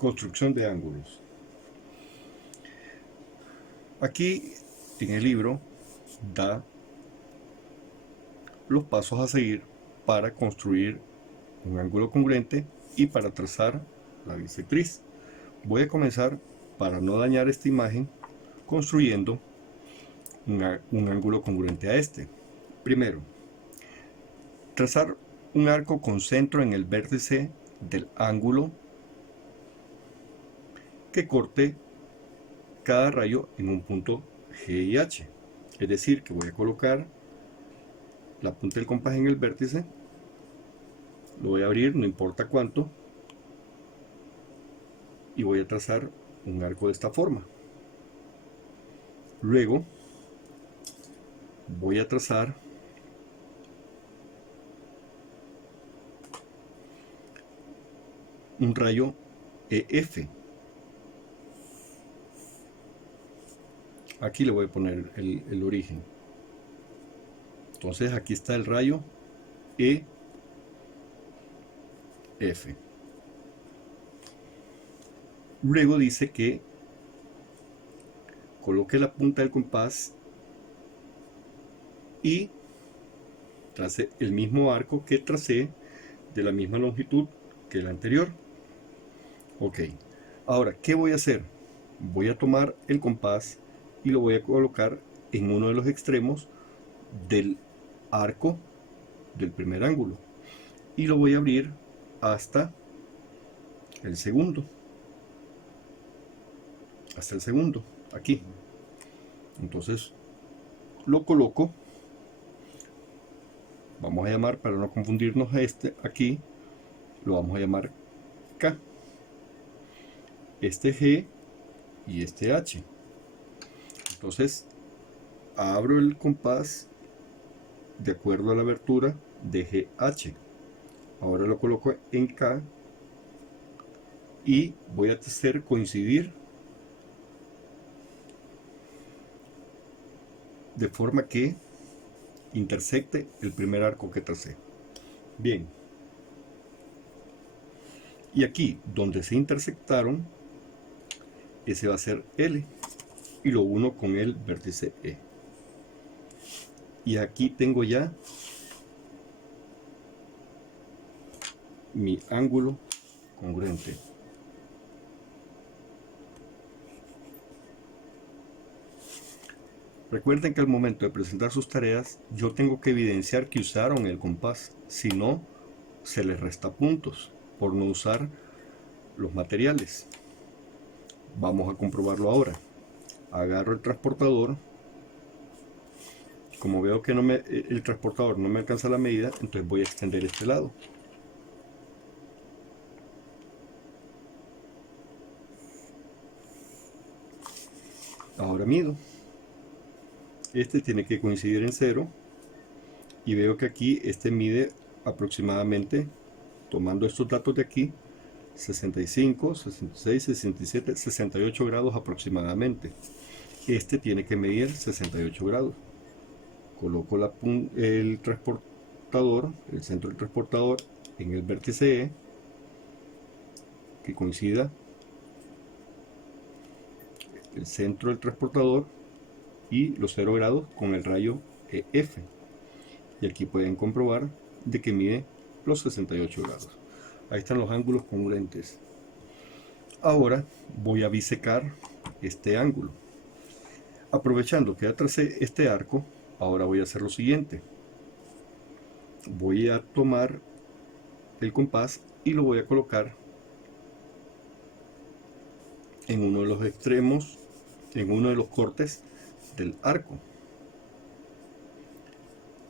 Construcción de ángulos. Aquí en el libro da los pasos a seguir para construir un ángulo congruente y para trazar la bisectriz. Voy a comenzar, para no dañar esta imagen, construyendo un ángulo congruente a este. Primero, trazar un arco con centro en el vértice del ángulo que corte cada rayo en un punto G y H. Es decir, que voy a colocar la punta del compás en el vértice, lo voy a abrir, no importa cuánto, y voy a trazar un arco de esta forma. Luego voy a trazar un rayo EF. Aquí le voy a poner el origen. Entonces aquí está el rayo EF. Luego dice que coloque la punta del compás y trace el mismo arco que tracé de la misma longitud que el anterior. Ok, ahora, ¿qué voy a hacer? Voy a tomar el compás y lo voy a colocar en uno de los extremos del arco del primer ángulo y lo voy a abrir hasta el segundo, aquí. Entonces lo coloco, vamos a llamar, para no confundirnos, a este aquí lo vamos a llamar K, este G y este H. Entonces abro el compás de acuerdo a la abertura de GH. Ahora lo coloco en K y voy a hacer coincidir de forma que intersecte el primer arco que tracé. Bien, y aquí donde se intersectaron, ese va a ser L y lo uno con el vértice E. Y aquí tengo ya mi ángulo congruente. Recuerden que al momento de presentar sus tareas, yo tengo que evidenciar que usaron el compás, si no, se les resta puntos por no usar los materiales. Vamos a comprobarlo ahora. Agarro el transportador. Como veo que el transportador no me alcanza la medida, entonces voy a extender este lado. Ahora mido. Este tiene que coincidir en 0 y veo que aquí este mide aproximadamente, tomando estos datos de aquí, 65, 66, 67, 68 grados aproximadamente. Este tiene que medir 68 grados. Coloco el transportador, el centro del transportador, en el vértice E, que coincida el centro del transportador y los 0 grados con el rayo EF. Y aquí pueden comprobar de que mide los 68 grados. Ahí están los ángulos congruentes. Ahora voy a bisecar este ángulo. Aprovechando que ya tracé este arco, ahora voy a hacer lo siguiente. Voy a tomar el compás y lo voy a colocar en uno de los extremos, en uno de los cortes del arco.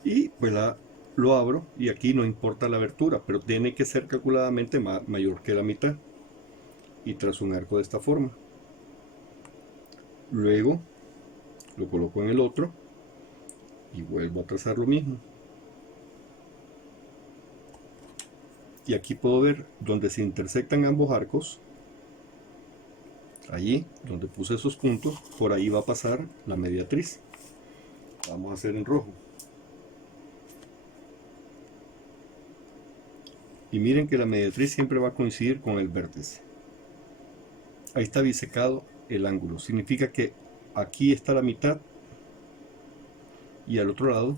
Y pues lo abro, y aquí no importa la abertura, pero tiene que ser calculadamente mayor que la mitad, y trazo un arco de esta forma. Luego lo coloco en el otro y vuelvo a trazar lo mismo. Y aquí puedo ver donde se intersectan ambos arcos, allí donde puse esos puntos, por ahí va a pasar la mediatriz. Vamos a hacer en rojo. Y miren que la mediatriz siempre va a coincidir con el vértice. Ahí está bisecado el ángulo. Significa que aquí está la mitad y al otro lado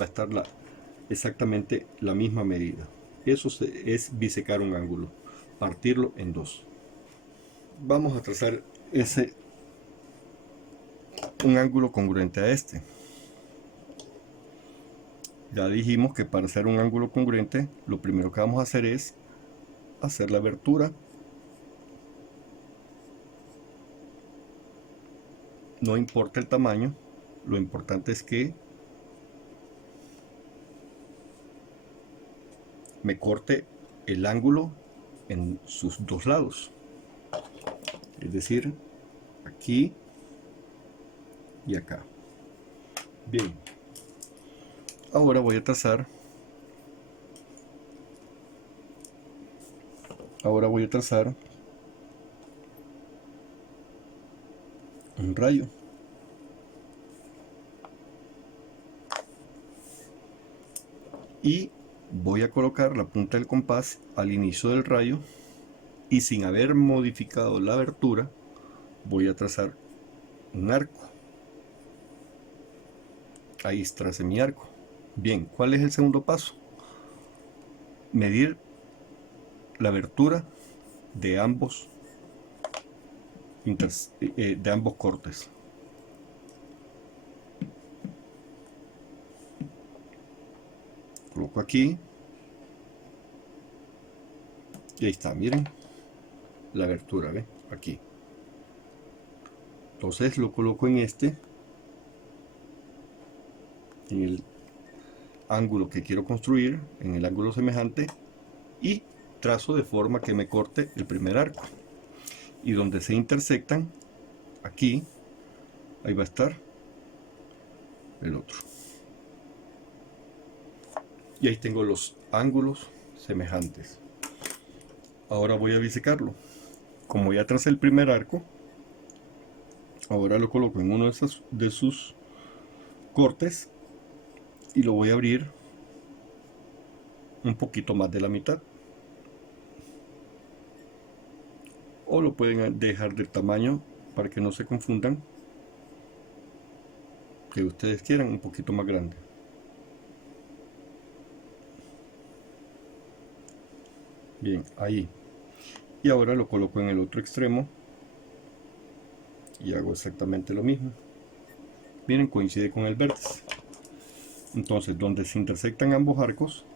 va a estar exactamente la misma medida. Eso es bisecar un ángulo, partirlo en dos. Vamos a trazar un ángulo congruente a este. Ya dijimos que para hacer un ángulo congruente, lo primero que vamos a hacer es hacer la abertura. No importa el tamaño, lo importante es que me corte el ángulo en sus dos lados. Es decir, aquí y acá. Bien. Ahora voy a trazar. Un rayo. Y voy a colocar la punta del compás al inicio del rayo y sin haber modificado la abertura voy a trazar un arco. Ahí tracé mi arco. Bien, ¿cuál es el segundo paso? Medir la abertura de ambos cortes. Coloco aquí y ahí está, miren la abertura, ¿ven? Aquí. Entonces lo coloco en el ángulo que quiero construir, en el ángulo semejante, y trazo de forma que me corte el primer arco. Y donde se intersectan, aquí, ahí va a estar el otro. Y ahí tengo los ángulos semejantes. Ahora voy a bisecarlo. Como ya tracé el primer arco, ahora lo coloco en uno de sus cortes y lo voy a abrir un poquito más de la mitad. O lo pueden dejar del tamaño para que no se confundan, que ustedes quieran, un poquito más grande. Bien, ahí. Y ahora lo coloco en el otro extremo y hago exactamente lo mismo. Miren, coincide con el vértice. Entonces, donde se intersectan ambos arcos,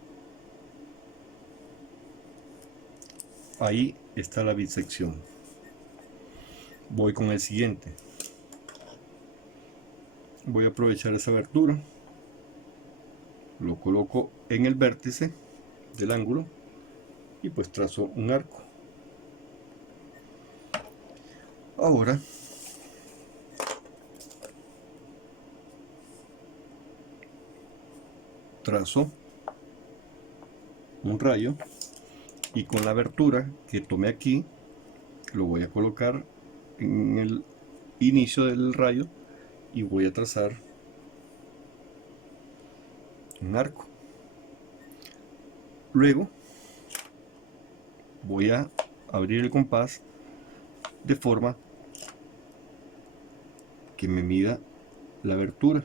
ahí está la bisección. Voy con el siguiente. Voy a aprovechar esa abertura, lo coloco en el vértice del ángulo y pues trazo un arco. Ahora trazo un rayo y con la abertura que tomé aquí lo voy a colocar en el inicio del rayo y voy a trazar un arco. Luego voy a abrir el compás de forma que me mida la abertura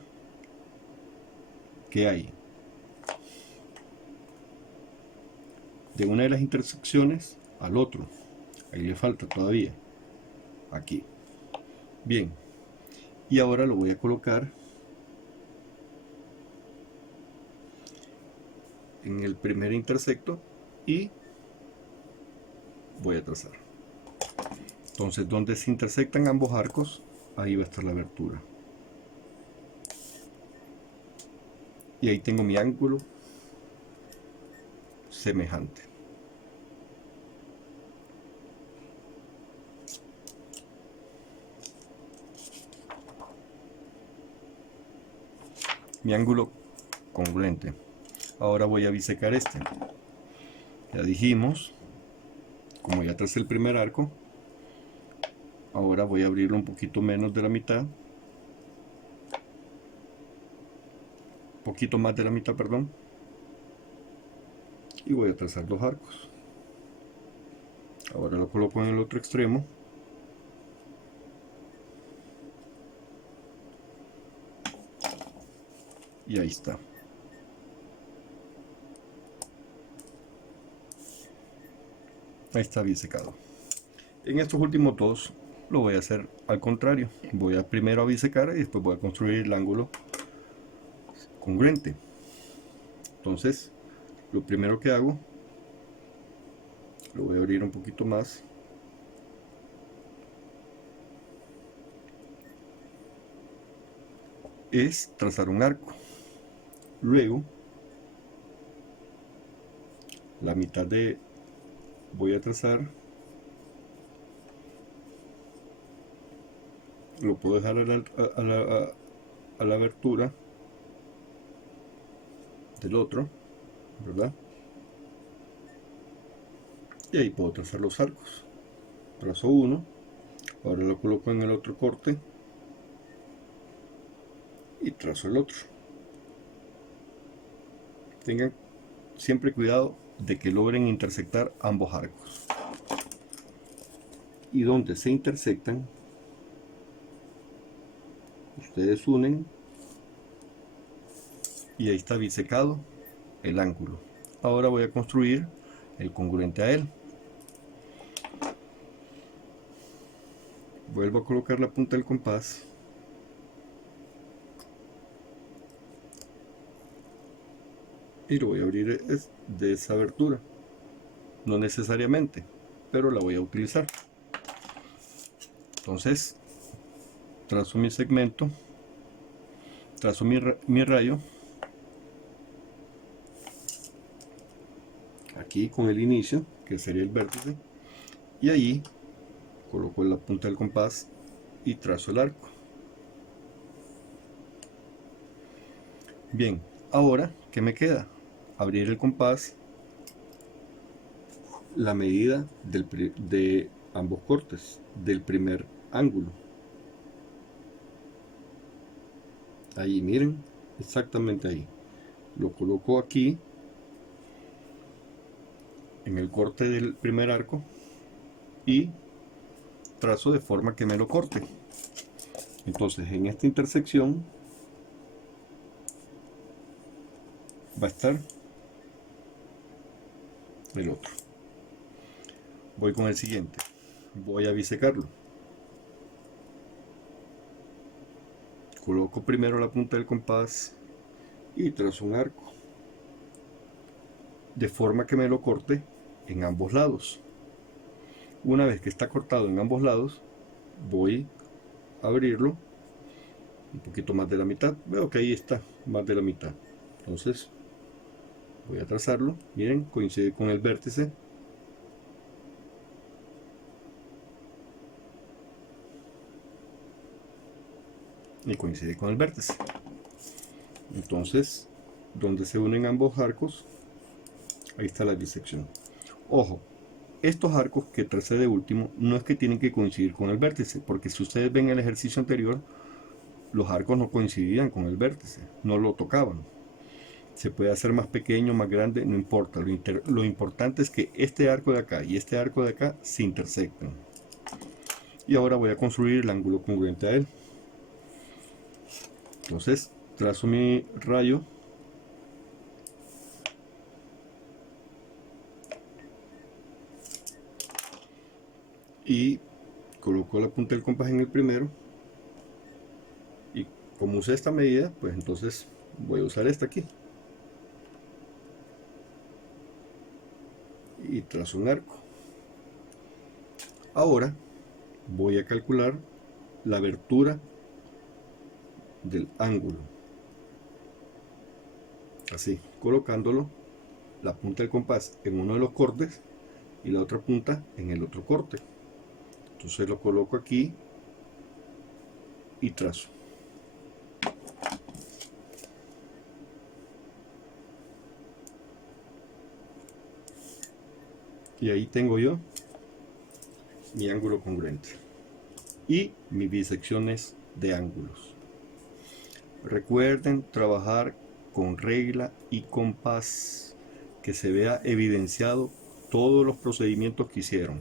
que hay de una de las intersecciones al otro. Ahí le falta todavía, aquí. Bien, y ahora lo voy a colocar en el primer intersecto y voy a trazar. Entonces, donde se intersectan ambos arcos, ahí va a estar la abertura. Y ahí tengo mi ángulo semejante. Mi ángulo congruente. Ahora voy a bisecar este. Ya dijimos, como ya tracé el primer arco, ahora voy a abrirlo un poquito menos de la mitad, poquito más de la mitad, perdón, y voy a trazar dos arcos. Ahora lo coloco en el otro extremo y ahí está. Ahí está bien secado. En estos últimos dos lo voy a hacer al contrario. Voy a primero a bisecar y después voy a construir el ángulo congruente. Entonces, lo primero que hago, lo voy a abrir un poquito más. Es trazar un arco. Luego, la mitad de voy a trazar, lo puedo dejar a la abertura del otro, ¿verdad? Y ahí puedo trazar los arcos. Trazo uno, ahora lo coloco en el otro corte y trazo el otro. Tengan siempre cuidado de que logren intersectar ambos arcos. Y donde se intersectan, ustedes unen y ahí está bisecado el ángulo. Ahora voy a construir el congruente a él. Vuelvo a colocar la punta del compás y lo voy a abrir de esa abertura. No necesariamente, pero la voy a utilizar. Entonces, trazo mi segmento, trazo mi rayo aquí con el inicio, que sería el vértice, y ahí coloco la punta del compás y trazo el arco. Bien, ahora, ¿qué me queda? Abrir el compás, la medida de ambos cortes, del primer ángulo. Ahí, miren, exactamente ahí. Lo coloco aquí, en el corte del primer arco, y trazo de forma que me lo corte. Entonces, en esta intersección va a estar el otro. Voy con el siguiente. Voy a bisecarlo. Coloco primero la punta del compás y trazo un arco de forma que me lo corte en ambos lados. Una vez que está cortado en ambos lados, voy a abrirlo un poquito más de la mitad. Veo que ahí está más de la mitad. Entonces voy a trazarlo. Miren, coincide con el vértice. Y coincide con el vértice. Entonces, donde se unen ambos arcos, ahí está la bisección. Ojo, estos arcos que tracé de último no es que tienen que coincidir con el vértice, porque si ustedes ven el ejercicio anterior, los arcos no coincidían con el vértice, no lo tocaban. Se puede hacer más pequeño, más grande, no importa. Lo importante es que este arco de acá y este arco de acá se intersecten. Y ahora voy a construir el ángulo congruente a él. Entonces, trazo mi rayo. Y coloco la punta del compás en el primero. Y como usé esta medida, pues entonces voy a usar esta aquí. Y trazo un arco. Ahora voy a calcular la abertura del ángulo, así, colocándolo la punta del compás en uno de los cortes y la otra punta en el otro corte. Entonces lo coloco aquí y trazo. Y ahí tengo yo mi ángulo congruente y mis bisecciones de ángulos. Recuerden trabajar con regla y compás, que se vea evidenciado todos los procedimientos que hicieron.